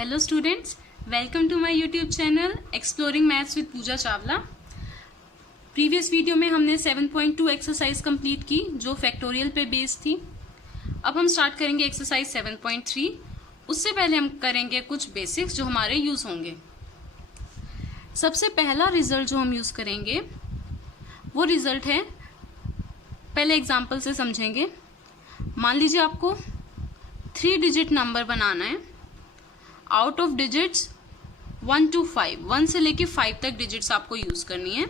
Hello students, welcome to my YouTube channel exploring maths with Pooja Chawla. Previous video में हमने 7.2 exercise complete की जो factorial पे बेस्ड थी। अब हम स्टार्ट करेंगे एक्सरसाइज 7.3। उससे पहले हम करेंगे कुछ बेसिक्स जो हमारे यूज होंगे। सबसे पहला रिजल्ट जो हम यूज करेंगे वो रिजल्ट है, पहले एग्जाम्पल से समझेंगे। मान लीजिए आपको 3 डिजिट नंबर बनाना है। आउट ऑफ डिजिट्स 1 to 5, 1 से लेके 5 तक डिजिट्स आपको यूज करनी है।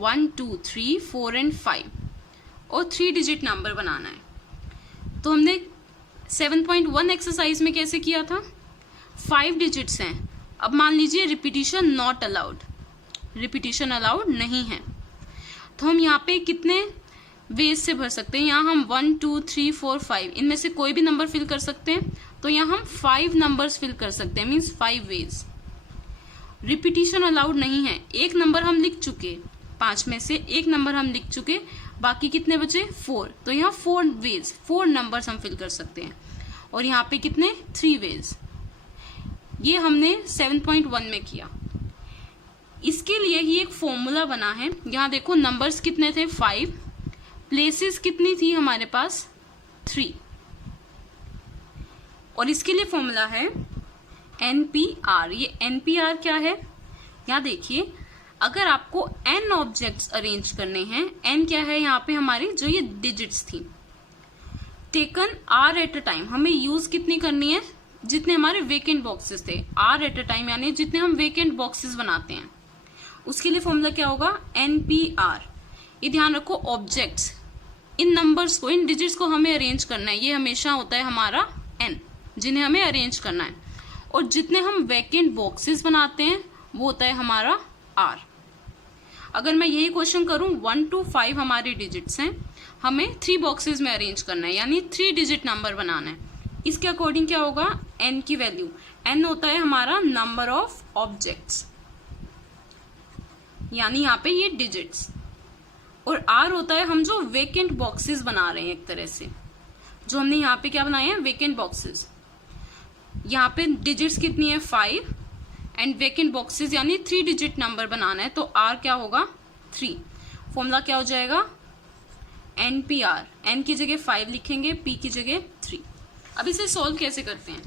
1, 2, 3, 4 एंड 5 और 3 डिजिट नंबर बनाना है। तो हमने 7.1 एक्सरसाइज में कैसे किया था? 5 डिजिट्स हैं। अब मान लीजिए repetition not allowed, repetition allowed नहीं है, तो हम यहाँ पे कितने वेज से भर सकते हैं? यहाँ हम 1, 2, 3, 4, 5 इनमें से कोई भी नंबर फिल कर सकते हैं। तो यहाँ हम 5 नंबर्स फिल कर सकते हैं, मीन्स 5 वेज। रिपीटिशन अलाउड नहीं है। एक नंबर हम लिख चुके, 5 में से एक नंबर हम लिख चुके, बाकी कितने बचे? 4। तो यहाँ 4 वेज, 4 नंबर्स हम फिल कर सकते हैं। और यहाँ पे कितने? 3 वेज। ये हमने 7.1 में किया। इसके लिए ही एक फॉर्मूला बना है। यहाँ देखो नंबर्स कितने थे? 5। प्लेसेस कितनी थी हमारे पास? 3। और इसके लिए फॉर्मूला है NPR। ये NPR क्या है? यहाँ देखिए, अगर आपको n ऑब्जेक्ट्स अरेंज करने हैं, n क्या है यहाँ पे हमारी जो ये डिजिट्स थी, taken r at a time, हमें यूज कितनी करनी है? जितने हमारे वेकेंट बॉक्सेस थे, r एट अ टाइम यानी जितने हम वेकेंट बॉक्सेस बनाते हैं, उसके लिए फॉर्मूला क्या होगा? NPR। ये ध्यान रखो, ऑब्जेक्ट्स, इन नंबर्स को, इन डिजिट्स को हमें अरेंज करना है। ये हमेशा होता है हमारा n, जिन्हें हमें अरेंज करना है। और जितने हम वैकेंट बॉक्सेस बनाते हैं वो होता है हमारा r। अगर मैं यही क्वेश्चन करूं, 1 to 5 हमारे डिजिट्स हैं, हमें 3 बॉक्सेस में अरेंज करना है, यानी 3 डिजिट नंबर बनाना है। इसके अकॉर्डिंग क्या होगा? n की वैल्यू, n होता है हमारा नंबर ऑफ ऑब्जेक्ट्स, यानी यहाँ पे ये डिजिट्स, और r होता है हम जो वेकेंट बॉक्सेस बना रहे हैं, एक तरह से जो हमने यहाँ पे क्या बनाए हैं? Vacant boxes. यहाँ पे डिजिट्स कितनी है? 5 एंड वेकेंट बॉक्सेस यानी 3 डिजिट नंबर बनाना है, तो r क्या होगा? 3। फॉर्मूला क्या हो जाएगा? NPR। n की जगह 5 लिखेंगे, p की जगह 3। अब इसे सोल्व कैसे करते हैं?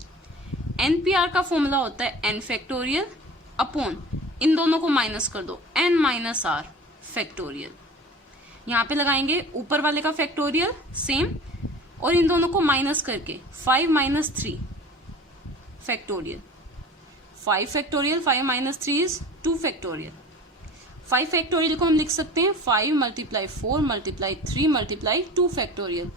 NPR का फॉर्मूला होता है n फैक्टोरियल अपॉन, इन दोनों को माइनस कर दो, n माइनस r फैक्टोरियल। यहाँ पे लगाएंगे ऊपर वाले का फैक्टोरियल सेम, और इन दोनों को माइनस करके 5 minus 3 factorial. 5 factorial, 5 minus 3 is 2 factorial. 5 factorial को हम लिख सकते हैं 5 मल्टीप्लाई 4 मल्टीप्लाई 3 मल्टीप्लाई 2 फैक्टोरियल।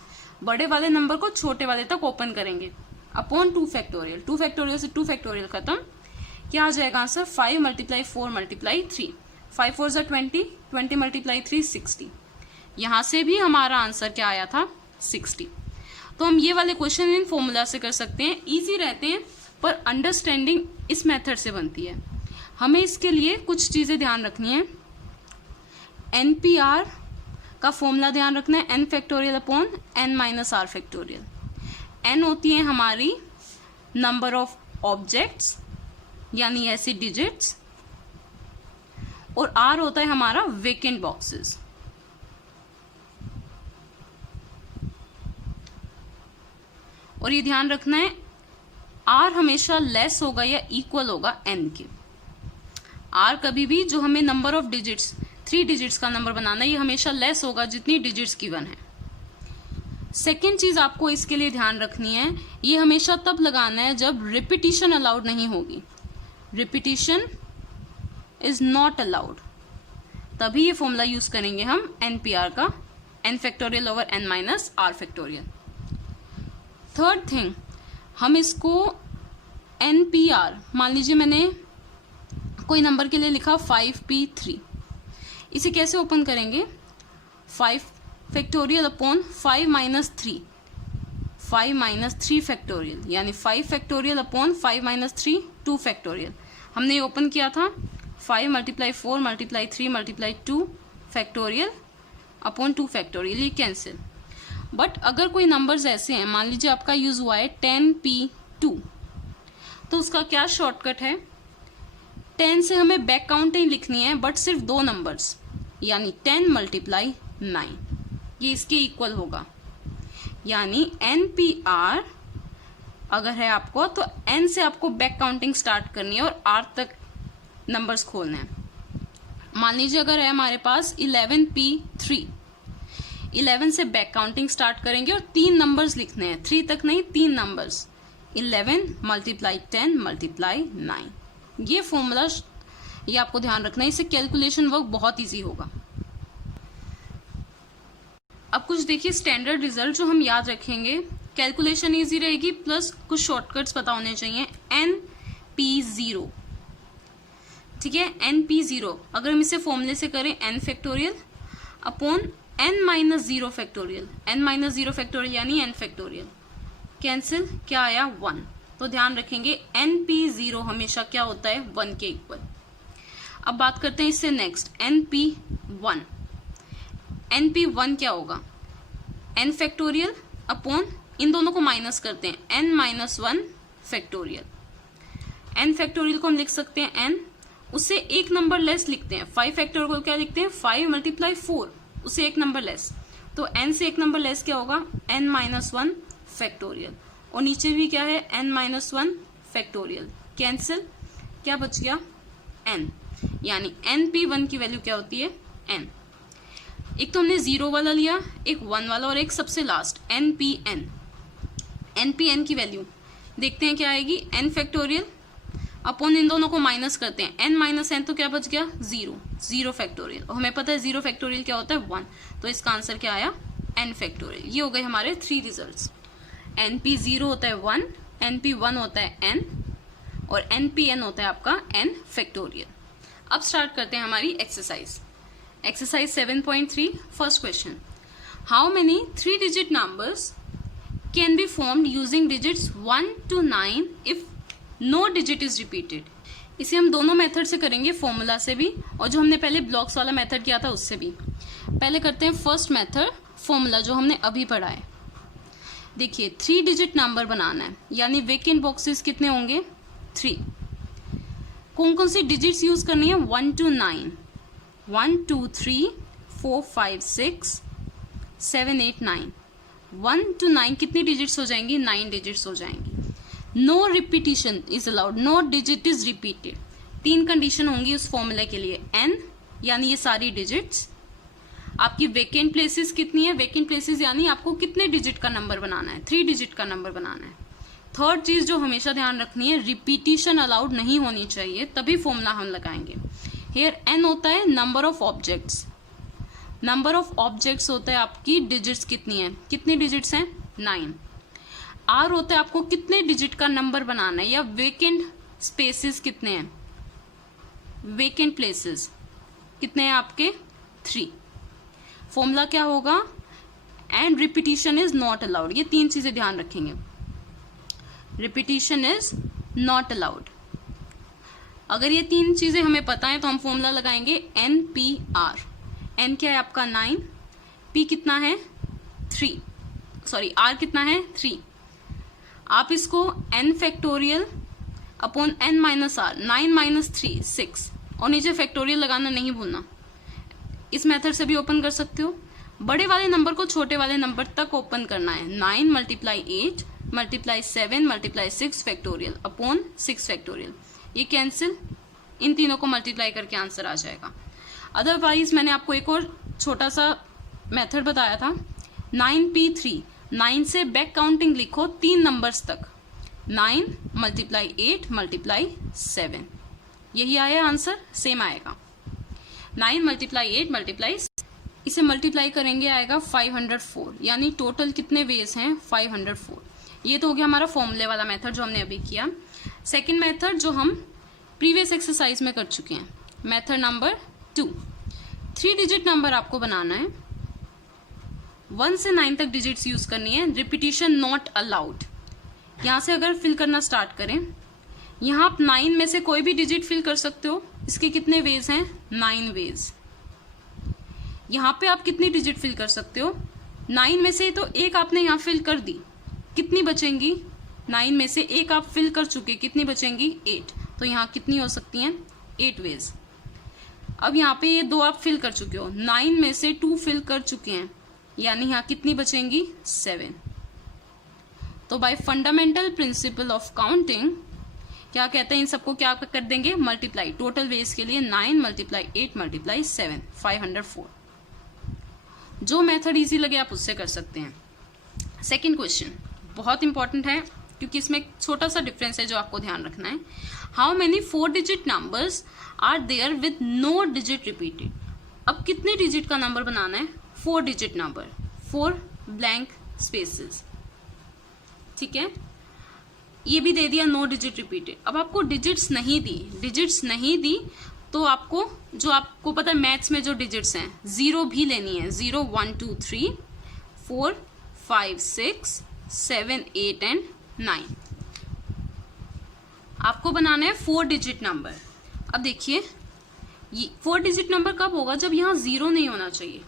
बड़े वाले नंबर को छोटे वाले तक ओपन करेंगे, अपॉन 2 फैक्टोरियल। 2 फैक्टोरियल से 2 फैक्टोरियल खत्म। क्या आ जाएगा आंसर? 5 multiply 4 multiply 3। 5 4 जा 20, 20 मल्टीप्लाई 3 60। यहां से भी हमारा आंसर क्या आया था? 60। तो हम ये वाले क्वेश्चन इन फॉर्मूला से कर सकते हैं, इजी रहते हैं, पर अंडरस्टैंडिंग इस मेथड से बनती है। हमें इसके लिए कुछ चीजें ध्यान रखनी है। NPR का फॉर्मूला ध्यान रखना है, n factorial upon n minus r factorial. n होती है हमारी नंबर ऑफ ऑब्जेक्ट्स, यानी ऐसी डिजिट्स, और r होता है हमारा वेकेंट बॉक्सेस। और ये ध्यान रखना है, r हमेशा लेस होगा या इक्वल होगा n के। r कभी भी जो हमें नंबर ऑफ डिजिट्स, 3 डिजिट्स का नंबर बनाना है, ये हमेशा लेस होगा जितनी डिजिट्स गिवन है। सेकेंड चीज आपको इसके लिए ध्यान रखनी है, ये हमेशा तब लगाना है जब रिपीटिशन अलाउड नहीं होगी। रिपीटिशन इज नॉट अलाउड, तभी ये फॉर्मूला यूज करेंगे हम NPR का, n factorial over n minus r factorial. Third thing, हम इसको NPR, मान लीजिए मैंने कोई नंबर के लिए लिखा 5p3, इसे कैसे ओपन करेंगे? 5 factorial upon 5 minus 3, 5 minus 3 factorial, यानी 5 फैक्टोरियल अपॉन 5 माइनस 3 2 फैक्टोरियल। हमने ये ओपन किया था 5 multiply 4 multiply 3 multiply 2 factorial upon 2 factorial, ये कैंसिल। बट अगर कोई नंबर्स ऐसे हैं, मान लीजिए आपका यूज हुआ है 10p2, तो उसका क्या शॉर्टकट है, 10 से हमें बैक काउंटिंग लिखनी है बट सिर्फ 2 नंबर्स, यानी 10 मल्टीप्लाई 9, ये इसके इक्वल होगा। यानी NPR अगर है आपको तो N से आपको बैक काउंटिंग स्टार्ट करनी है और R तक नंबर्स खोलने हैं। मान लीजिए अगर है हमारे पास 11P3, 11 से बैक काउंटिंग स्टार्ट करेंगे और 3 नंबर्स लिखने हैं, 3 तक नहीं, 3 नंबर्स, 11 मल्टीप्लाई 10 मल्टीप्लाई 9। ये फॉर्मूला ये आपको ध्यान रखना है, इससे कैलकुलेशन वर्क बहुत इजी होगा। अब कुछ देखिए स्टैंडर्ड रिजल्ट जो हम याद रखेंगे, कैलकुलेशन इजी रहेगी प्लस कुछ शॉर्टकट्स पता होने चाहिए। NP0, ठीक है, NP0 अगर हम इसे फॉर्मूले से करें n factorial upon n minus 0 factorial, n minus 0 factorial यानी n फैक्टोरियल, कैंसिल, क्या आया 1। तो ध्यान रखेंगे NP0 हमेशा क्या होता है 1 के इक्वल। अब बात करते हैं इससे नेक्स्ट NP1, NP1 क्या होगा, n फैक्टोरियल अपॉन, इन दोनों को माइनस करते हैं, n minus 1 factorial. n factorial को हम लिख सकते हैं n, उससे एक नंबर लेस लिखते हैं, 5 फैक्टोरियल को क्या लिखते हैं 5 मल्टीप्लाई 4, उससे एक नंबर लेस, तो n से एक नंबर लेस क्या होगा n माइनस 1 फैक्टोरियल, और नीचे भी क्या है n माइनस 1 फैक्टोरियल, कैंसिल, क्या बच गया n, यानी NP1 की वैल्यू क्या होती है n। एक तो हमने 0 वाला लिया, एक 1 वाला और एक सबसे लास्ट NPN। NPN की वैल्यू देखते हैं क्या आएगी, n फैक्टोरियल अपॉन इन दोनों को माइनस करते हैं, n माइनस n तो क्या बच गया 0 फैक्टोरियल, और हमें पता है 0 फैक्टोरियल क्या होता है 1, तो इसका आंसर क्या आया n फैक्टोरियल। ये हो गए हमारे 3 रिजल्ट्स। NP0 होता है 1, NP1 होता है n और NPN होता है आपका n फैक्टोरियल। अब स्टार्ट करते हैं हमारी exercise. Exercise 7.3, first question, how many 3 digit numbers can be formed using digits 1 to 9 if no digit is repeated. इसे हम दोनों मेथड से करेंगे, फॉर्मूला से भी और जो हमने पहले ब्लॉक्स वाला मेथड किया था उससे भी। पहले करते हैं फर्स्ट मेथड, फॉर्मूला जो हमने अभी पढ़ा है। देखिए 3 डिजिट नंबर बनाना है, यानी वेकेंट बॉक्सेस कितने होंगे 3। कौन कौन सी डिजिट्स यूज करनी है 1 to 9, 1 2 3 4 5 6 7 8 9, 1 to 9 कितनी डिजिट्स हो जाएंगी 9 डिजिट्स हो जाएंगी। No repetition is allowed, no digit is repeated. 3 condition होंगी उस फॉर्मूले के लिए, n यानी ये सारी डिजिट्स, आपकी वेकेंट प्लेसेस कितनी है, वेकेंट प्लेसेस यानी आपको कितने डिजिट का नंबर बनाना है 3 डिजिट का नंबर बनाना है। थर्ड चीज जो हमेशा ध्यान रखनी है, रिपीटिशन अलाउड नहीं होनी चाहिए, तभी फॉर्मूला हम लगाएंगे। हेयर n होता है number of objects, number of objects होता है आपकी डिजिट्स कितनी है, कितनी डिजिट्स हैं 9। R होता है आपको कितने डिजिट का नंबर बनाना है, या वेकेंट स्पेसेस कितने हैं, वेकेंट प्लेसेस कितने हैं आपके 3। फॉर्मूला क्या होगा, and repetition is not allowed. ये 3 चीजें ध्यान रखेंगे, रिपीटिशन इज नॉट अलाउड। अगर ये 3 चीजें हमें पता है तो हम फॉर्मूला लगाएंगे NPR। n क्या है आपका 9, p कितना है 3, सॉरी r कितना है 3। आप इसको n factorial upon n minus r, 9 minus 3 6, और नीचे फैक्टोरियल लगाना नहीं भूलना। इस मेथड से भी ओपन कर सकते हो। बड़े वाले नंबर को छोटे वाले नंबर तक ओपन करना है, 9 multiply 8 multiply 7 multiply 6 factorial upon 6 factorial, ये कैंसिल, इन तीनों को मल्टीप्लाई करके आंसर आ जाएगा। अदरवाइज मैंने आपको एक और छोटा सा मेथड बताया था, 9p3, 9 से बैक काउंटिंग लिखो 3 नंबर्स तक, 9 मल्टीप्लाई 8 मल्टीप्लाई 7, यही आया आंसर, सेम आएगा 9 मल्टीप्लाई 8 मल्टीप्लाई, इसे मल्टीप्लाई करेंगे आएगा 504, यानी टोटल कितने वेज हैं 504। ये तो हो गया हमारा फॉर्मूले वाला मेथड जो हमने अभी किया। सेकंड मेथड जो हम प्रीवियस एक्सरसाइज में कर चुके हैं, मेथड नंबर 2, 3 डिजिट नंबर आपको बनाना है, 1 से 9 तक डिजिट्स यूज करनी है, रिपीटिशन नॉट अलाउड। यहां से अगर फिल करना स्टार्ट करें, यहां आप 9 में से कोई भी डिजिट फिल कर सकते हो, इसके कितने वेज हैं 9 वेज। यहां पे आप कितनी डिजिट फिल कर सकते हो 9 में से, तो एक आपने यहां फिल कर दी, कितनी बचेंगी 9 में से एक आप फिल कर चुके, कितनी बचेंगी 8, तो यहाँ कितनी हो सकती हैं 8 वेज। अब यहाँ पे ये 2 आप फिल कर चुके हो, 9 में से 2 फिल कर चुके हैं, यानी यहाँ कितनी बचेंगी 7। तो by fundamental principle of counting क्या कहते हैं, इन सबको क्या कर देंगे मल्टीप्लाई, टोटल वेज के लिए 9 मल्टीप्लाई 8 मल्टीप्लाई 7 504। जो मेथड इजी लगे आप उससे कर सकते हैं। सेकंड क्वेश्चन बहुत इंपॉर्टेंट है क्योंकि इसमें एक छोटा सा डिफरेंस है जो आपको ध्यान रखना है। How many 4 digit numbers are there with no digit repeated. अब कितने डिजिट का नंबर बनाना है, 4 डिजिट नंबर, 4 ब्लैंक स्पेसेस, ठीक है। ये भी दे दिया नो डिजिट रिपीटेड। अब आपको डिजिट्स नहीं दी तो आपको जो आपको पता है मैथ्स में जो डिजिट्स हैं, 0 भी लेनी है, 0 1 2 3 4 5 6 7 8 एंड 9। आपको बनाना है 4 डिजिट नंबर। अब देखिए ये 4 डिजिट नंबर कब होगा, जब यहाँ 0 नहीं होना चाहिए।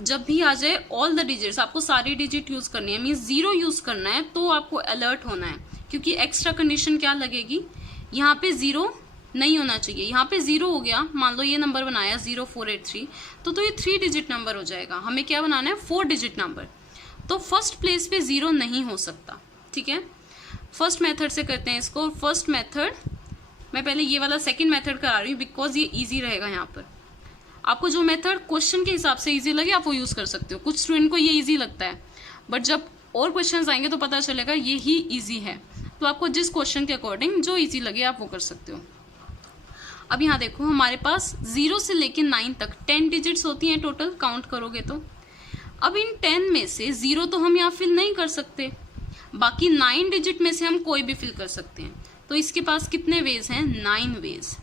जब भी आ जाए ऑल द डिजिट्स, आपको सारी डिजिट यूज करनी है, मीन्स 0 यूज करना है तो आपको अलर्ट होना है, क्योंकि एक्स्ट्रा कंडीशन क्या लगेगी, यहाँ पे 0 नहीं होना चाहिए। यहाँ पे 0 हो गया, मान लो ये नंबर बनाया 0483, तो ये 3 डिजिट नंबर हो जाएगा। हमें क्या बनाना है 4 डिजिट नंबर, तो फर्स्ट प्लेस पे 0 नहीं हो सकता, ठीक है। फर्स्ट मेथड से करते हैं इसको। फर्स्ट मेथड मैं पहले ये वाला सेकंड मेथड करा रही हूँ बिकॉज ये इजी रहेगा। यहाँ पर आपको जो मेथड क्वेश्चन के हिसाब से इजी लगे आप वो यूज कर सकते हो। कुछ स्टूडेंट को ये इजी लगता है, बट जब और क्वेश्चंस आएंगे तो पता चलेगा ये ही इजी है। तो आपको जिस क्वेश्चन के अकॉर्डिंग जो इजी लगे आप वो कर सकते हो। अब यहाँ देखो हमारे पास 0 से लेके 9 तक 10 डिजिट्स होती हैं टोटल, काउंट करोगे तो। अब इन 10 में से 0 तो हम यहाँ फिल नहीं कर सकते, बाकी 9 डिजिट में से हम कोई भी फिल कर सकते हैं। तो इसके पास कितने वेज हैं, 9 वेज।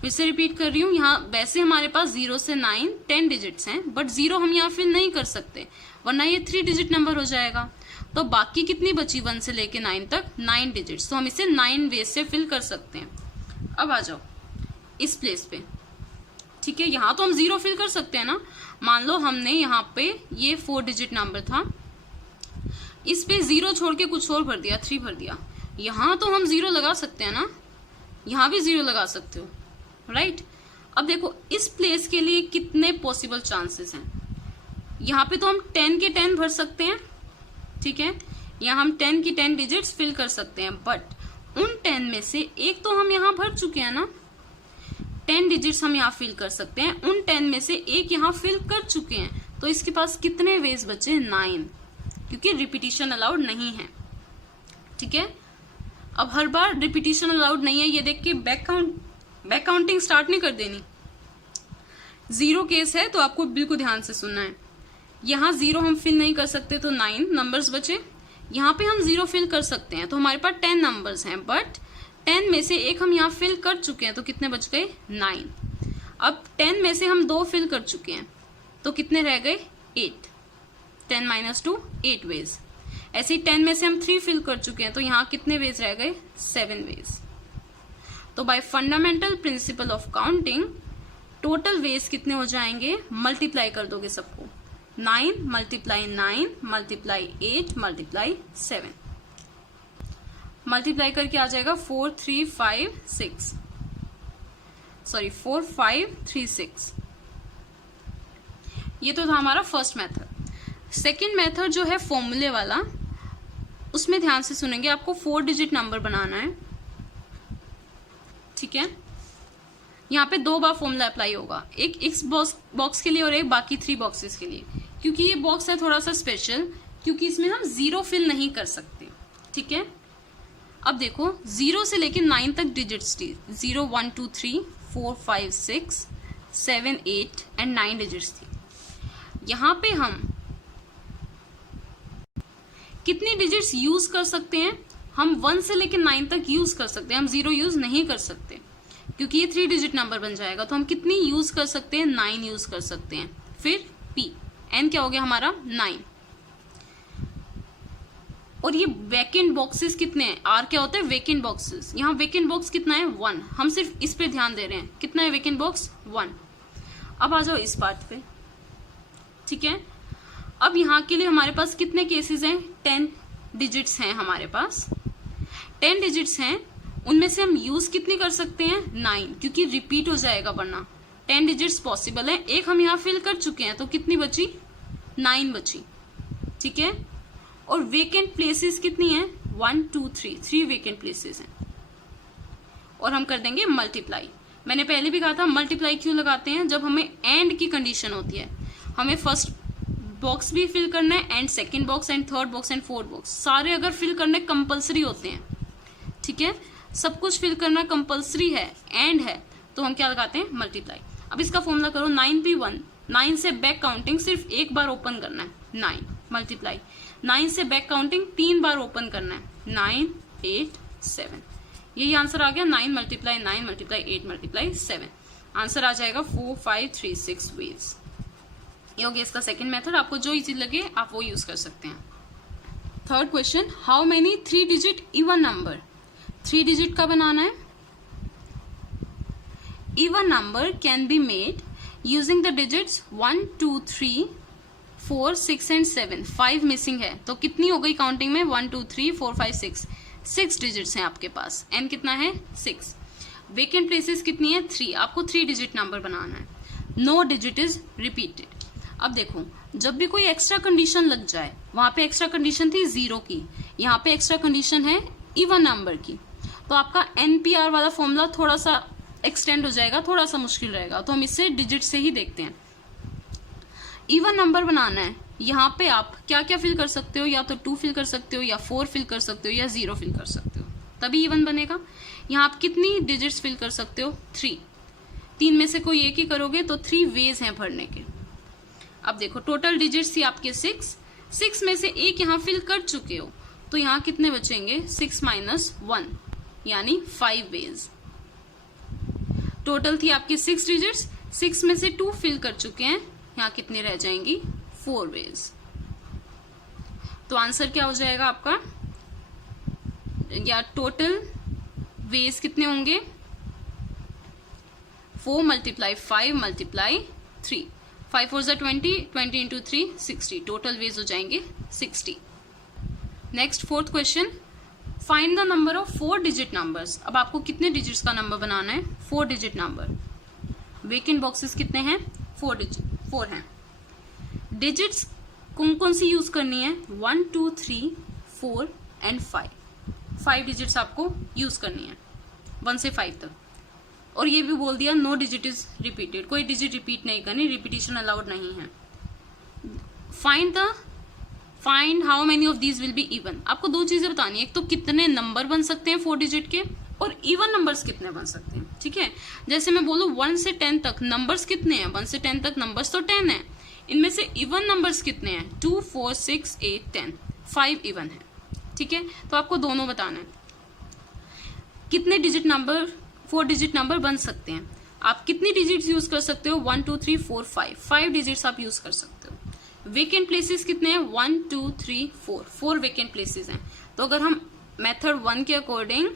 फिर से रिपीट कर रही हूँ, यहाँ वैसे हमारे पास 0 से 9 10 डिजिट्स हैं, बट 0 हम यहाँ फिल नहीं कर सकते वरना ये 3 डिजिट नंबर हो जाएगा। तो बाकी कितनी बची 1 से लेके 9 तक 9 डिजिट्स, तो हम इसे 9 वेज से फिल कर सकते हैं। अब आ जाओ इस प्लेस पे, ठीक है। यहाँ तो हम 0 फिल कर सकते हैं ना, मान लो हमने यहाँ पे ये 4 डिजिट नंबर था, इस पे 0 छोड़ के कुछ और भर दिया, 3 भर दिया। यहाँ तो हम 0 लगा सकते हैं ना, यहाँ भी 0 लगा सकते हो, राइट। अब देखो इस प्लेस के लिए कितने पॉसिबल चांसेस हैं। यहाँ पे तो हम 10 के 10 भर सकते हैं, ठीक है। यहाँ हम 10 की 10 डिजिट्स फिल कर सकते हैं, बट उन 10 में से एक तो हम यहाँ भर चुके हैं ना, 10 डिजिट्स हम यहाँ फिल कर सकते हैं, उन 10 में से एक यहाँ फिल कर चुके हैं। तो इसके पास कितने वेज बचे, 9, क्योंकि रिपीटिशन अलाउड नहीं है, ठीक है। अब हर बार रिपीटिशन अलाउड नहीं है ये देख के बैक काउंटिंग स्टार्ट नहीं कर देनी। 0 केस है तो आपको बिल्कुल ध्यान से सुनना है। यहाँ 0 हम फिल नहीं कर सकते तो 9 नंबर्स बचे। यहाँ पे हम 0 फिल कर सकते हैं तो हमारे पास 10 नंबर्स हैं, बट 10 में से एक हम यहाँ फिल कर चुके हैं तो कितने बच गए, 9। अब 10 में से हम 2 फिल कर चुके हैं तो कितने रह गए, 8। 10 - 2 8 वेज। ऐसे ही 10 में से हम 3 फिल कर चुके हैं तो यहाँ कितने वेज रह गए, 7 वेज। तो by fundamental principle of counting total ways कितने हो जाएंगे, मल्टीप्लाई कर दोगे सबको, 9 × 9 × 8 × 7, मल्टीप्लाई करके आ जाएगा 4 3 5 6, सॉरी 4 5 3 6। ये तो था हमारा फर्स्ट मेथड। सेकंड मेथड जो है फॉर्मूले वाला, उसमें ध्यान से सुनेंगे, आपको 4 डिजिट नंबर बनाना है, ठीक है। यहाँ पे 2 बार फॉर्मूला अप्लाई होगा, एक इस बॉक्स के लिए और एक बाकी 3 बॉक्सेस के लिए। क्योंकि ये बॉक्स है थोड़ा सा स्पेशल, क्योंकि इसमें हम 0 फिल नहीं कर सकते, ठीक है। अब देखो 0 से लेकर 9 तक डिजिट्स थी, 0 1 2 3 4 5 6 7 8 एंड 9 डिजिट्स थी। यहाँ पे हम कितनी डिजिट्स यूज कर सकते हैं, हम 1 से लेकर 9 तक यूज कर सकते हैं, हम 0 यूज नहीं कर सकते क्योंकि ये 3 डिजिट नंबर बन जाएगा। तो हम कितनी यूज कर सकते हैं, 9 यूज कर सकते हैं। फिर p n क्या हो गया हमारा, 9। और ये वैकेंट बॉक्सेस कितने हैं, r क्या होता है, वैकेंट बॉक्सेस। यहाँ वैकेंट बॉक्स कितना है, 1। हम सिर्फ इस पे ध्यान दे रहे हैं, कितना है वैकेंट बॉक्स, 1। अब आ जाओ इस पार्ट पे, ठीक है। अब यहाँ के लिए हमारे पास कितने केसेस हैं, 10, डिजिट्स हैं हमारे पास, 10 डिजिट्स हैं, उनमें से हम यूज कितनी कर सकते हैं 9, क्योंकि रिपीट हो जाएगा वरना। 10 डिजिट्स पॉसिबल है, एक हम यहाँ फिल कर चुके हैं तो कितनी बची 9 बची, ठीक है। और वेकेंट प्लेसेस कितनी हैं 1 2 3 वेकेंट प्लेसेस हैं। और हम कर देंगे मल्टीप्लाई। मैंने पहले भी कहा था मल्टीप्लाई क्यों लगाते हैं, जब हमें एंड की कंडीशन होती है, हमें फर्स्ट बॉक्स भी फिल करना है and second box and third box and fourth box, सारे अगर फिल करने कंपलसरी होते हैं, ठीक है, सब कुछ फिल करना कंपलसरी है, एंड है, तो हम क्या लगाते हैं मल्टीप्लाई। अब इसका फॉर्मूला करो 9p1, 9 से बैक काउंटिंग सिर्फ एक बार ओपन करना है 9 मल्टीप्लाई 9 से बैक काउंटिंग 3 बार ओपन करना है 9 8 7, यही आंसर आ गया 9 मल्टीप्लाई 9 मल्टीप्लाई 8 मल्टीप्लाई 7, आंसर आ जाएगा 4 5 3 6 वेव्स। ये हो गया इसका सेकंड मेथड, आपको जो इजी लगे आप वो यूज कर सकते हैं। Third question, how many 3 digit even number, 3 digit का बनाना है। Even number can be made using the digits 1 2 3 4 6 and 7, 5 missing है, तो कितनी हो गई काउंटिंग में 1 2 3 4 5 6, 6 डिजिट्स हैं आपके पास, एन कितना है 6। वेकेंट प्लेसेस कितनी है 3, आपको 3 डिजिट नंबर बनाना है। No digit is repeated. अब देखो जब भी कोई एक्स्ट्रा कंडीशन लग जाए, वहां पे एक्स्ट्रा कंडीशन थी 0 की, यहाँ पे एक्स्ट्रा कंडीशन है इवन नंबर की, तो आपका एनपीआर वाला फॉर्मूला थोड़ा सा एक्सटेंड हो जाएगा, थोड़ा सा मुश्किल रहेगा, तो हम इससे डिजिट से ही देखते हैं। इवन नंबर बनाना है, यहाँ पे आप क्या क्या फिल कर सकते हो, या तो 2 फिल कर सकते हो, या 4 फिल कर सकते हो, या 0 फिल कर सकते हो, तभी इवन बनेगा। यहाँ आप कितनी डिजिट्स फिल कर सकते हो 3, 3 में से कोई एक ही करोगे तो 3 वेज हैं भरने के। अब देखो टोटल डिजिट्स थी आपके 6 में से एक यहाँ फिल कर चुके हो, तो यहाँ कितने बचेंगे 6 - 1 यानी 5 वेज। टोटल थी आपकी 6 डिजिट्स, 6 में से 2 फिल कर चुके हैं, यहाँ कितने रह जाएंगी 4 वेज। तो आंसर क्या हो जाएगा आपका, या टोटल वेज कितने होंगे 4 × 5 × 3, 5 4 = 20, 20 × 3 60, टोटल वेज हो जाएंगे 60। Next fourth question, find the number of 4 digit numbers. अब आपको कितने डिजिट्स का नंबर बनाना है 4 डिजिट नंबर। वेकेंट बॉक्सेस कितने हैं 4 हैं। डिजिट्स कौन कौन सी यूज करनी है 1 2 3 4 एंड 5 डिजिट्स आपको यूज करनी है 1 से 5 तक। और ये भी बोल दिया नो डिजिट इज रिपीटेड, कोई डिजिट रिपीट नहीं करनी, रिपीटिशन अलाउड नहीं है। Find how many of these will be even. आपको 2 चीजें बतानी है, एक तो कितने नंबर बन सकते हैं 4 डिजिट के, और इवन नंबर्स कितने बन सकते हैं, ठीक है। जैसे मैं बोलूं 1 से 10 तक नंबर्स कितने हैं, 1 से 10 तक नंबर्स तो 10 है, इनमें से इवन नंबर्स कितने हैं 2 4 6 8 10, 5 इवन है, ठीक है। तो आपको दोनों बताना है कितने डिजिट नंबर 4 डिजिट नंबर बन सकते हैं। आप कितनी डिजिट्स यूज कर सकते हो 1 2 3 4 5 डिजिट्स आप यूज कर सकते हो। वेकेंट प्लेसेस कितने हैं 1 2 3 4 वेकेंट प्लेसेस हैं। तो अगर हम मेथड 1 के अकॉर्डिंग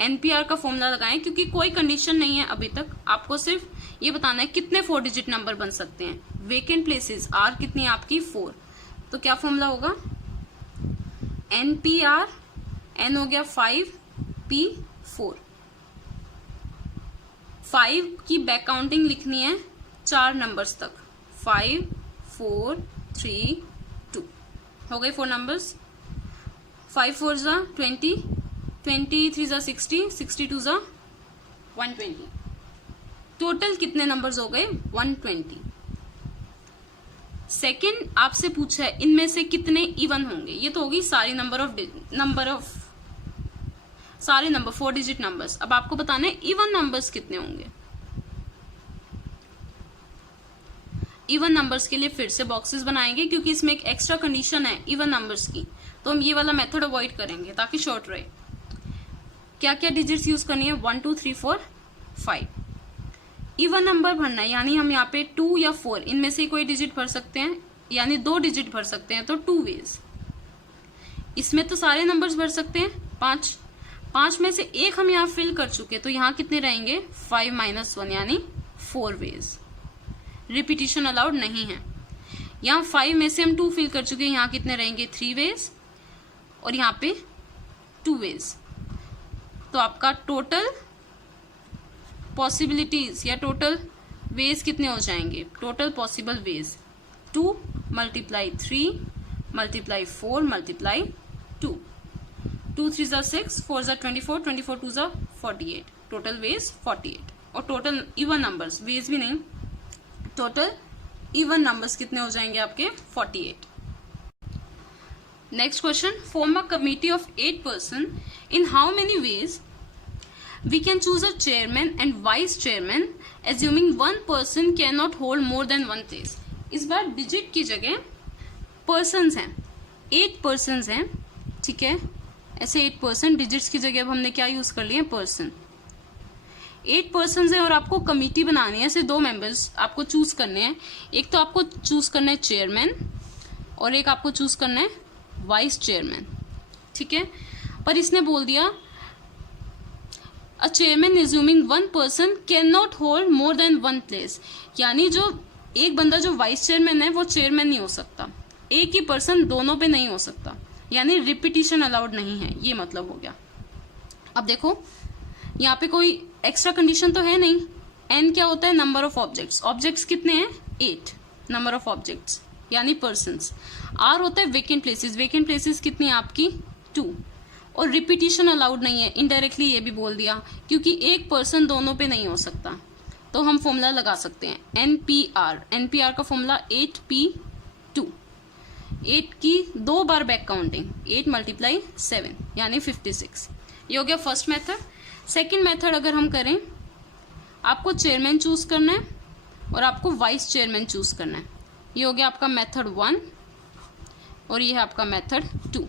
एनपीआर का फॉर्मूला लगाएं, क्योंकि कोई कंडीशन नहीं है अभी तक, आपको सिर्फ ये बताना है कितने 4 डिजिट नंबर बन सकते हैं। वेकेंट प्लेसेस आर कितनी है आपकी 4, तो क्या फॉर्मूला होगा एनपीआर, एन हो गया 5 पी 4, 5 की बैक काउंटिंग लिखनी है 4 नंबर्स तक, 5 4 3 2 हो गए 4 नंबर्स। 5 4 ज़ा 20, 23 ज़ा 60, 62 ज़ा 120, टोटल कितने नंबर्स हो गए 120। सेकंड आपसे पूछा है इनमें से कितने इवन होंगे, ये तो होगी सारी सारे नंबर 4 डिजिट नंबर्स। अब आपको बताना है इवन नंबर्स कितने होंगे। इवन नंबर्स के लिए फिर से बॉक्सेस बनाएंगे, क्योंकि इसमें एक एक्स्ट्रा कंडीशन है इवन नंबर्स की, तो हम ये वाला मेथड अवॉइड करेंगे ताकि शॉर्ट रहे। क्या क्या डिजिट्स यूज करनी है 1 2 3 4 5। इवन नंबर भरना है, यानी हम यहाँ पे 2 या 4 इनमें से कोई डिजिट भर सकते हैं, यानी 2 डिजिट भर सकते हैं, तो 2 वेज। इसमें तो सारे नंबर्स भर सकते हैं 5 में से एक हम यहाँ फिल कर चुके, तो यहाँ कितने रहेंगे 5 - 1 यानी 4 वेज। रिपीटिशन अलाउड नहीं है। यहाँ 5 में से हम 2 फिल कर चुके हैं, यहाँ कितने रहेंगे 3 वेज। और यहाँ पे 2 वेज। तो आपका टोटल पॉसिबिलिटीज या टोटल वेज कितने हो जाएंगे? Total possible ways 2 × 3 × 4 × 2। 2 3 ज़ा 6, 4 ज़ा 24, 24 2 ज़ा 48। Total ways 48। और टोटल इवन नंबर्स, वेज भी नहीं, टोटल इवन नंबर्स कितने हो जाएंगे आपके? 48। Next question, form a committee of 8 person in how many ways we can choose a chairman and vice chairman assuming one person cannot hold more than one place। इस बार digit की जगह persons हैं, 8 persons हैं, ठीक है। ऐसे 8 person, digits की जगह अब हमने क्या यूज कर लिए? पर्सन। 8 पर्सन्स हैं और आपको कमिटी बनानी है, ऐसे 2 मेंबर्स आपको चूज करने हैं। एक तो आपको चूज करना है चेयरमैन और एक आपको चूज करना है वाइस चेयरमैन, ठीक है। पर इसने बोल दिया a chairman assuming one person can not hold more than one place, यानी जो एक बंदा जो वाइस चेयरमैन है वो चेयरमैन नहीं हो सकता, एक ही पर्सन दोनों पे नहीं हो सकता, यानी रिपीटिशन अलाउड नहीं है, ये मतलब हो गया। अब देखो यहाँ पे कोई एक्स्ट्रा कंडीशन तो है नहीं। एन क्या होता है? Number of objects. ऑब्जेक्ट्स कितने हैं? 8 नंबर ऑफ ऑब्जेक्ट्स यानी पर्सन्स। आर होता है वेकेंट प्लेसेस। वेकेंट प्लेसेस कितनी है आपकी? 2। और रिपीटिशन अलाउड नहीं है, इनडायरेक्टली ये भी बोल दिया, क्योंकि एक पर्सन दोनों पे नहीं हो सकता। तो हम फॉर्मूला लगा सकते हैं एनपीआर। एनपीआर का फॉर्मूला 8p2, 8 की 2 बार बैक काउंटिंग, 8 × 7 यानी 56। ये हो गया फर्स्ट मेथड। सेकंड मेथड अगर हम करें, आपको चेयरमैन चूज करना है और आपको वाइस चेयरमैन चूज करना है। ये हो गया आपका मेथड 1 और ये है आपका मेथड 2।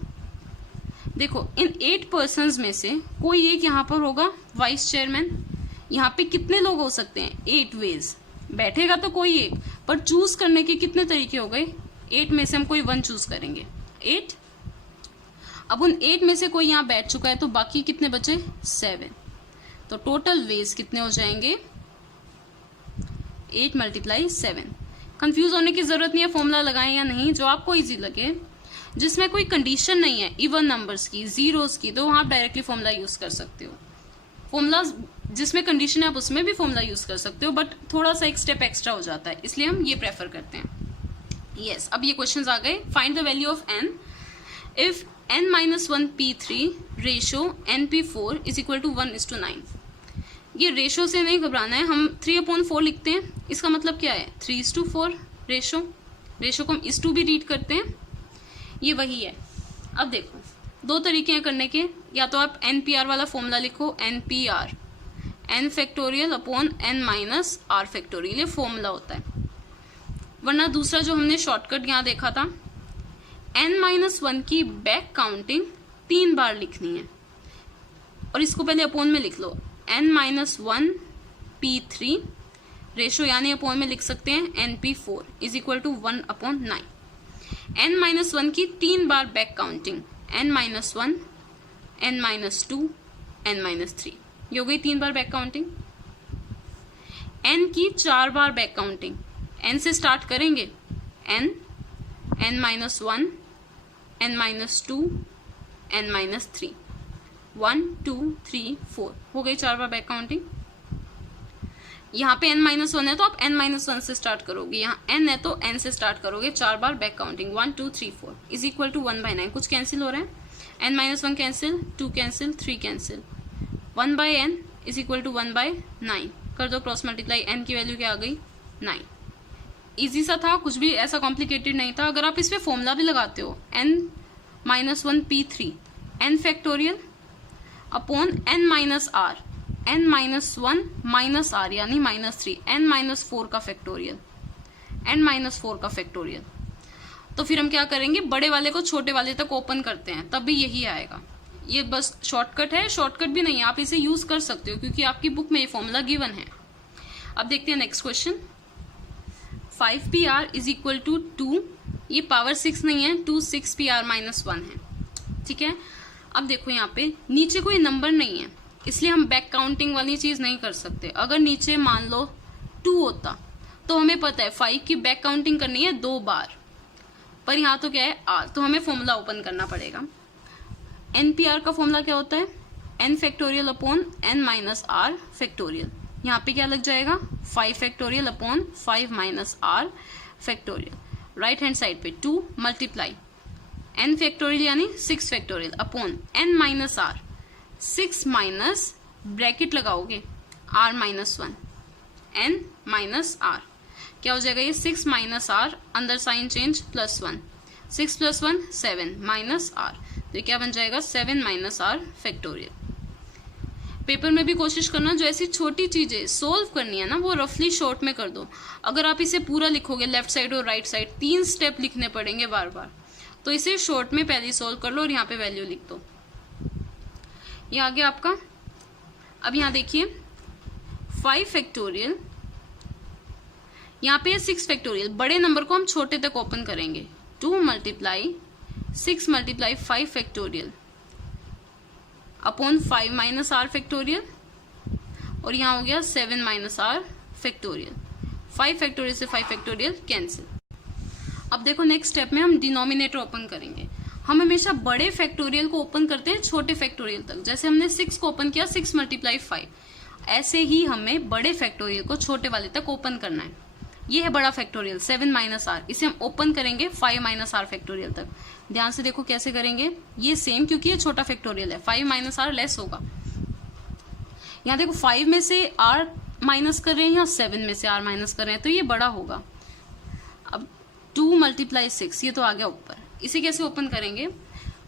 देखो इन 8 पर्सन्स में से कोई एक यहाँ पर होगा वाइस चेयरमैन। यहाँ पे कितने लोग हो सकते हैं? 8 वेज। बैठेगा तो कोई एक, पर चूज करने के कितने तरीके हो गए? 8 में से हम कोई 1 चूज करेंगे, 8। अब उन 8 में से कोई यहाँ बैठ चुका है तो बाकी कितने बचे? 7। तो टोटल वेज कितने हो जाएंगे? 8 × 7। कंफ्यूज होने की जरूरत नहीं है, फॉर्मूला लगाएं या नहीं, जो आपको इजी लगे। जिसमें कोई कंडीशन नहीं है इवन नंबर्स की, जीरोस की, तो वहां आप डायरेक्टली फॉर्मूला यूज कर सकते हो। फॉर्मूला जिसमें कंडीशन है आप उसमें भी फॉर्मूला यूज कर सकते हो, बट थोड़ा सा एक स्टेप एक्स्ट्रा हो जाता है, इसलिए हम ये प्रेफर करते हैं। यस, अब ये क्वेश्चंस आ गए। Find the value of n if n-1 p3 ratio np4 is equal to 1:9। ये रेशो से नहीं घबराना है, हम 3/4 लिखते हैं। इसका मतलब क्या है? 3:4 रेशो को हम इस टू भी रीड करते हैं, ये वही है। अब देखो 2 तरीके हैं करने के, या तो आप NPR वाला फॉर्मूला लिखो, NPR n factorial upon n - r factorial, ये फॉर्मूला होता है। वरना दूसरा जो हमने शॉर्टकट यहाँ देखा था, n-1 की बैक काउंटिंग 3 बार लिखनी है और इसको पहले अपॉन में लिख लो, n-1 p3 रेशो यानी अपॉन में लिख सकते हैं np4 is equal to 1/9। n-1 की 3 बार back counting, n-1, n-2, n-3, ये हो गई 3 बार बैक काउंटिंग। n की 4 बार बैक काउंटिंग, n से स्टार्ट करेंगे, n, n-1, n-2, n-3, 1 2 3 4 हो गई 4 बार बैक काउंटिंग। यहाँ पे n-1 है तो आप n-1 से स्टार्ट करोगे, यहाँ n है तो n से स्टार्ट करोगे, 4 बार back counting, 1 2 3 4 is equal to 1/9। कुछ कैंसिल हो रहा है, n-1 cancel, 2 cancel, 3 cancel, 1/n is equal to 1/9। कर दो क्रॉस मल्टीप्लाई, n की वैल्यू क्या आ गई? 9। इजी सा था, कुछ भी ऐसा कॉम्प्लिकेटेड नहीं था। अगर आप इस पे फॉर्मूला भी लगाते हो, n-1 p3 n factorial upon n-r, n-1 - r यानी -3, n-4 का फैक्टोरियल, n-4 का फैक्टोरियल। तो फिर हम क्या करेंगे, बड़े वाले को छोटे वाले तक ओपन करते हैं, तब भी यही आएगा। ये बस शॉर्टकट है, शॉर्टकट भी नहीं है, आप इसे यूज कर सकते हो क्योंकि आपकी बुक में ये फॉर्मूला गिवन है। अब देखते हैं next question. 5pr is equal to 2, ये पावर 6 नहीं है, 2 6pr - 1 है, ठीक है। अब देखो यहाँ पे नीचे कोई नंबर नहीं है, इसलिए हम बैक काउंटिंग वाली चीज नहीं कर सकते। अगर नीचे मान लो 2 होता तो हमें पता है 5 की बैक काउंटिंग करनी है 2 बार, पर यहाँ तो क्या है r, तो हमें फॉर्मूला ओपन करना पड़ेगा। NPR का फॉर्मूला क्या होता है? n factorial upon n minus r factorial. यहाँ पे क्या लग जाएगा? 5 factorial upon 5 minus r factorial. Right hand side पे 2 मल्टीप्लाई n फैक्टोरियल यानी 6 factorial upon n minus r, 6 minus bracket लगाओगे r minus 1, n minus r क्या हो जाएगा? ये 6 माइनस r, अंदर साइन चेंज +1, 6 + 1 7 माइनस r, तो ये क्या बन जाएगा? 7 माइनस r फैक्टोरियल। पेपर में भी कोशिश करना जो ऐसी छोटी चीजें सोल्व करनी है ना वो रफली शॉर्ट में कर दो। अगर आप इसे पूरा लिखोगे लेफ्ट साइड और राइट साइड 3 स्टेप लिखने पड़ेंगे बार बार, तो इसे शॉर्ट में पहले सोल्व कर लो और यहाँ पे वैल्यू लिख दो। ये आ गया आपका। अब यहाँ देखिए 5 फैक्टोरियल, यहाँ पे 6 फैक्टोरियल, बड़े नंबर को हम छोटे तक ओपन करेंगे। 2 multiply 6 multiply 5 factorial upon 5 minus r factorial, और यहाँ हो गया 7 माइनस r फैक्टोरियल। 5 फैक्टोरियल से 5 फैक्टोरियल कैंसिल। अब देखो नेक्स्ट स्टेप में हम डिनोमिनेटर ओपन करेंगे। हम हमेशा बड़े फैक्टोरियल को ओपन करते हैं छोटे फैक्टोरियल तक। जैसे हमने 6 को ओपन किया 6 मल्टीप्लाई 5, ऐसे ही हमें बड़े फैक्टोरियल को छोटे वाले तक ओपन करना है। ये है बड़ा फैक्टोरियल 7 माइनस r, इसे हम ओपन करेंगे 5 माइनस r फैक्टोरियल तक। ध्यान से देखो कैसे करेंगे। ये सेम, क्योंकि ये छोटा फैक्टोरियल है, 5 माइनस r लेस होगा। यहाँ देखो 5 में से r माइनस कर रहे हैं या 7 में से r माइनस कर रहे हैं, तो ये बड़ा होगा। अब 2 मल्टीप्लाई 6, ये तो आ गया ऊपर। इसे कैसे ओपन करेंगे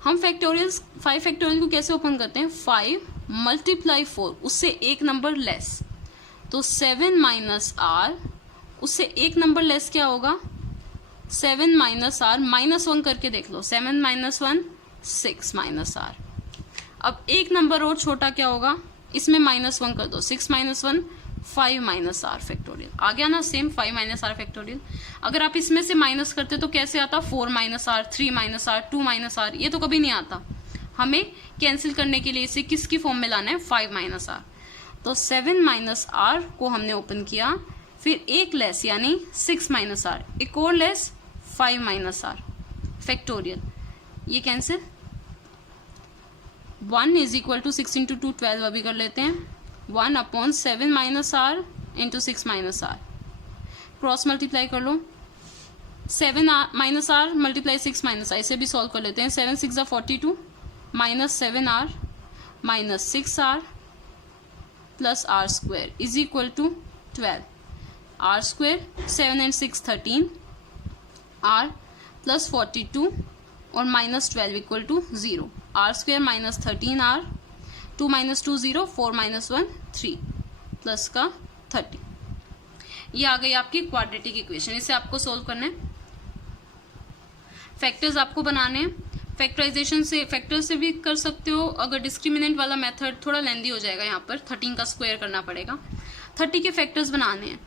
हम? फैक्टोरियल 5 फैक्टोरियल को कैसे ओपन करते हैं? 5 मल्टीप्लाई 4, उससे एक नंबर लेस, तो 7 माइनस r, उससे एक नंबर लेस क्या होगा? 7 माइनस r, -1 करके देख लो। 7 माइनस 1 6 माइनस r। अब एक नंबर और छोटा क्या होगा? इसमें -1 कर दो, 6 माइनस 1 5 माइनस r फैक्टोरियल। आ गया ना सेम 5 माइनस r फैक्टोरियल। अगर आप इसमें से माइनस करते तो कैसे आता? 4 minus r, 3 minus r, 2 minus r, ये तो कभी नहीं आता। हमें कैंसिल करने के लिए इसे किसकी फॉर्म में लाना है? 5 माइनस r। तो 7 माइनस r को हमने ओपन किया, फिर एक लेस यानी 6 माइनस r, एक और लेस 5 माइनस r फैक्टोरियल, ये cancel. 1 is equal to 6 into 2 12, अभी कर लेते हैं। 1 upon 7 minus r into 6 minus r, cross multiply कर लो। 7 minus r multiply 6 minus r, इसे भी सॉल्व कर लेते हैं। 7 6 42 minus 7r minus 6r plus r square is equal to 12। r square 7 and 6 13, r plus 42 और minus 12 equal to 0। r square minus 13r, 2 minus 2 0, 4 minus 1 3 plus का 30। ये आ गई आपकी क्वाड्रेटिक इक्वेशन। इसे आपको सोल्व करना है। फैक्टर्स आपको बनाने हैं। फैक्टराइजेशन से, फैक्टर से भी कर सकते हो। अगर डिस्क्रिमिनेंट वाला मेथड थोड़ा लेंदी हो जाएगा, यहाँ पर 13 का स्क्वायर करना पड़ेगा। 30 के फैक्टर्स बनाने हैं।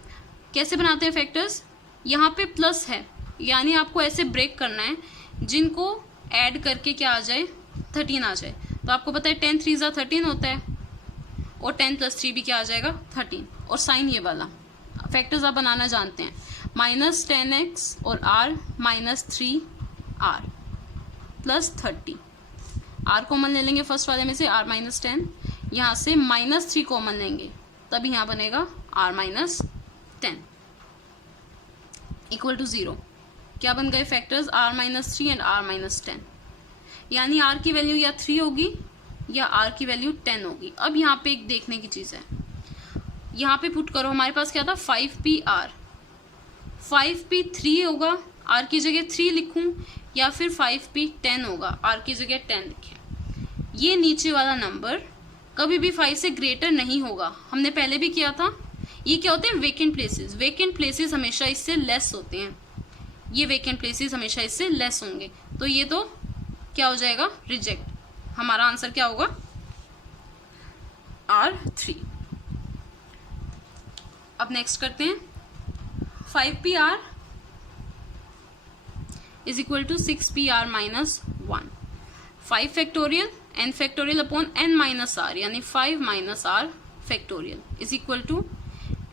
कैसे बनाते हैं फैक्टर्स? यहाँ पे प्लस है, यानी आपको ऐसे ब्रेक करना है जिनको ऐड करके क्या आ जाए? 13 आ जाए। तो आपको पता है 10 3 13 होता है, और 10 + 3 भी क्या आ जाएगा? 13। और साइन ये वाला फैक्टर्स आप बनाना जानते हैं। -10x और r minus 3r plus 30। r common ले लेंगे फर्स्ट वाले में से, r माइनस 10। यहाँ से -3 कॉमन लेंगे, तभी यहाँ बनेगा r माइनस 10 इक्वल टू 0। क्या बन गए factors? r minus 3 and r minus 10। यानी r की वैल्यू या 3 होगी या r की वैल्यू 10 होगी। अब यहाँ पे एक देखने की चीज है, यहाँ पे पुट करो। हमारे पास क्या था? 5pr। 5p 3 होगा, r की जगह 3 लिखूं, या फिर 5p 10 होगा, r की जगह 10 लिखें। ये नीचे वाला नंबर कभी भी 5 से ग्रेटर नहीं होगा। हमने पहले भी किया था। ये क्या होते हैं? Vacant places. वेकेंट प्लेसेस हमेशा इससे लेस होते हैं। ये वेकेंट प्लेसेस हमेशा इससे लेस होंगे, तो ये तो क्या हो जाएगा? रिजेक्ट। हमारा आंसर क्या होगा? R3। अब नेक्स्ट करते हैं। 5pr is equal to 6pr minus 1। 5 factorial n factorial upon n minus r, यानी 5 minus r factorial is equal to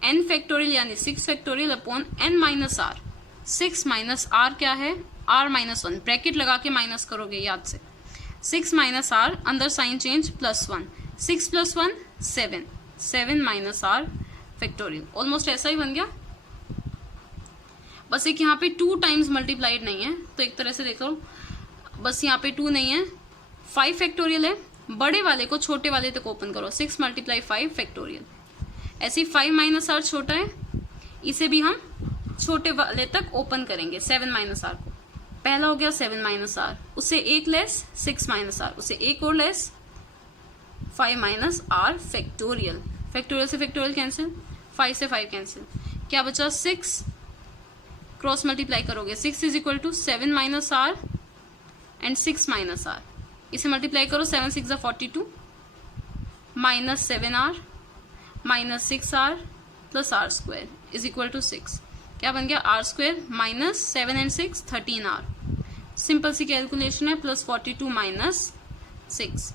n factorial यानी 6 factorial upon n minus r। 6 minus r क्या है? r minus 1, bracket लगा के minus करोगे याद से। 6 minus r, अंदर sign change, +1, 6 + 1 7, 7 minus r factorial. Almost ऐसा ही बन गया, बस एक यहाँ पे 2 टाइम्स मल्टीप्लाइड नहीं है, तो एक तरह से देखो बस यहाँ पे 2 नहीं है, 5 फैक्टोरियल है। बड़े वाले को छोटे वाले तक ओपन करो, 6 × 5 फैक्टोरियल। ऐसे ही 5 माइनस आर छोटा है, इसे भी हम छोटे वाले तक ओपन करेंगे, 7 माइनस आर को। पहला हो गया 7 माइनस आर, उससे एक लेस 6 माइनस आर, उससे एक और less 5 minus r factorial. Factorial से फैक्टोरियल कैंसिल, 5 से 5 कैंसिल, क्या बचा 6, क्रॉस मल्टीप्लाई करोगे 6 = 7 minus r and 6 minus r, इसे मल्टीप्लाई करो 7 × 6 = 42 minus 7r minus 6r plus r² = 6। क्या बन गया r² minus 7 and 6 13r। Simple सी कैलकुलेशन है, +42 minus 6,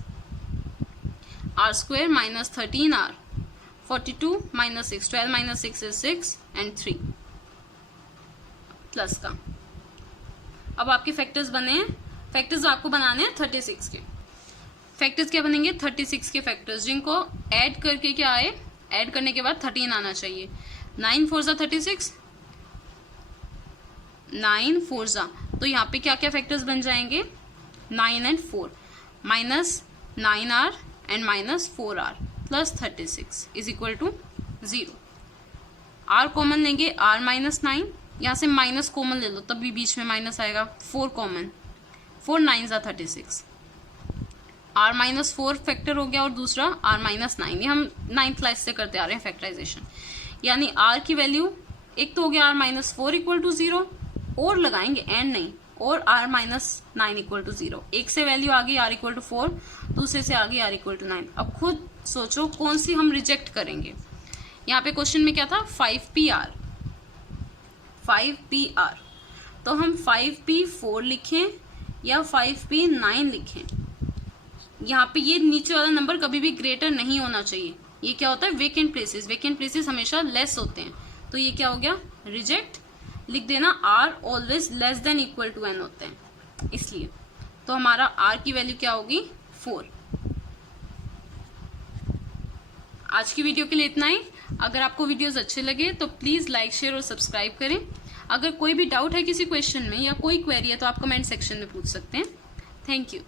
r² minus 13r, 42 minus 6, 12 minus 6 is 6 and 3 plus का। अब आपके फैक्टर्स बने हैं, फैक्टर्स आपको बनाने हैं 36 के। फैक्टर्स क्या बनेंगे, 36 के फैक्टर्स, जिनको ऐड करके क्या आए, ऐड करने के बाद 13 आना चाहिए। 9 4 = 36, 9 4 = तो यहाँ पे क्या क्या फैक्टर्स बन जाएंगे, 9 and 4, minus 9r and minus 4r plus 36 = 0। r common लेंगे, r माइनस 9, यहाँ से माइनस कॉमन ले लो तब भी बीच में माइनस आएगा, 4 कॉमन, 4 9 = 36, r माइनस 4 फैक्टर हो गया और दूसरा r माइनस 9। ये हम 9th क्लास से करते आ रहे हैं फैक्टराइजेशन, यानी r की वैल्यू एक तो हो गया r माइनस 4 = 0, और लगाएंगे एंड नहीं, और r माइनस 9 = 0। एक से वैल्यू आ गई r = 4, दूसरे से आ गई r = 9। अब खुद सोचो कौन सी हम रिजेक्ट करेंगे। यहाँ पे क्वेश्चन में क्या था, 5pr, 5pr, तो हम 5p4 लिखें या 5p9 लिखें। यहाँ पे ये नीचे वाला नंबर कभी भी ग्रेटर नहीं होना चाहिए। ये क्या होता है, वेकेंट प्लेसेस, वेकेंट प्लेसेस हमेशा लेस होते हैं, तो ये क्या हो गया, रिजेक्ट। लिख देना r always less than equal to n होते हैं, इसलिए तो हमारा r की वैल्यू क्या होगी, 4। आज की वीडियो के लिए इतना ही। अगर आपको वीडियोस अच्छे लगे तो प्लीज लाइक, शेयर और सब्सक्राइब करें। अगर कोई भी डाउट है किसी क्वेश्चन में या कोई क्वेरी है तो आप कमेंट सेक्शन में पूछ सकते हैं। Thank you.